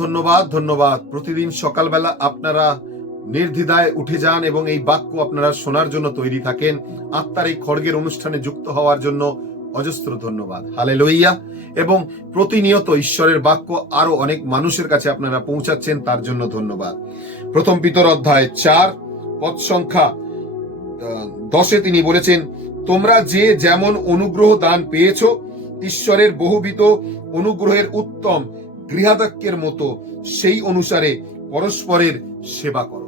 ধন্যবাদ ধন্যবাদ প্রতিদিন সকালবেলা আপনারা নির্দ্বিধায় উঠে যান এবং এই বাক্য আপনারা শোনার জন্য তৈরি থাকেন। আত্মার এই খড়গের অনুষ্ঠানে যুক্ত হওয়ার জন্য অজস্র ধন্যবাদ। হালে লইয়া এবং প্রতিনিয়ত ঈশ্বরের বাক্য আরও অনেক মানুষের কাছে আপনারা পৌঁছাচ্ছেন, তার জন্য ধন্যবাদ। প্রথম পিতর অধ্যায় চার, পদ সংখ্যা দশে তিনি বলেছেন, তোমরা যে যেমন অনুগ্রহ দান পেয়েছ, ঈশ্বরের বহুবিধ অনুগ্রহের উত্তম গৃহাধ্যক্ষের মতো সেই অনুসারে পরস্পরের সেবা করো।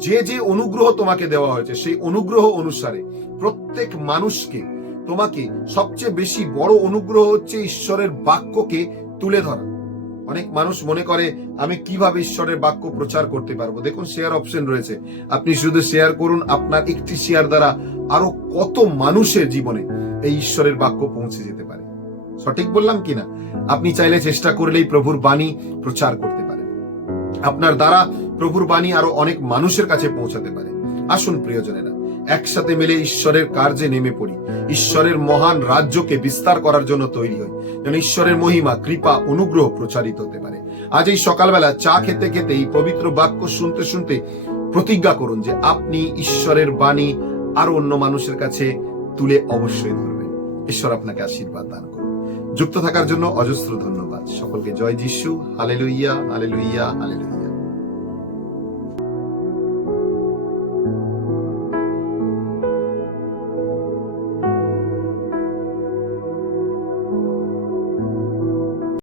যে যে অনুগ্রহ তোমাকে দেওয়া হয়েছে, সেই অনুগ্রহ অনুসারে প্রত্যেক মানুষকে তোমাকে সবচেয়ে বেশি বড় অনুগ্রহ হচ্ছে ঈশ্বরের বাক্যকে তুলে ধরা। অনেক মানুষ মনে করে, আমি কীভাবে ঈশ্বরের বাক্য প্রচার করতে পারব? দেখুন শেয়ার অপশন রয়েছে। আপনি শুধু শেয়ার করুন, আপনার একটি শেয়ার দ্বারা আরও কত মানুষের জীবনে এই ঈশ্বরের বাক্য পৌঁছে যেতে পারে। সঠিক বললাম কিনা? আপনি চাইলে চেষ্টা করলেই প্রভুর বাণী প্রচার করতে পারেন। আপনার দ্বারা প্রভুর বাণী আরও অনেক মানুষের কাছে পৌঁছাতে পারে। আসুন প্রিয়জনেরা, একসাথে মিলে ঈশ্বরের কার্যে নেমে পড়ি। ঈশ্বরের মহান রাজ্যকে বিস্তার করার জন্য তৈরি হই। যেন ঈশ্বরের মহিমা, কৃপা, অনুগ্রহ প্রচারিত হতে পারে। আজ এই সকালবেলা চা খেতে খেতে এই পবিত্র বাক্য শুনতে শুনতে প্রতিজ্ঞা করুন যে আপনি ঈশ্বরের বাণী আরও অন্য মানুষের কাছে তুলে অবশ্যই ধরবেন। ঈশ্বর আপনাকে আশীর্বাদ দান করুন। যুক্ত থাকার জন্য অজস্র ধন্যবাদ। সকলকে জয় যিশু। Hallelujah hallelujah hallelujah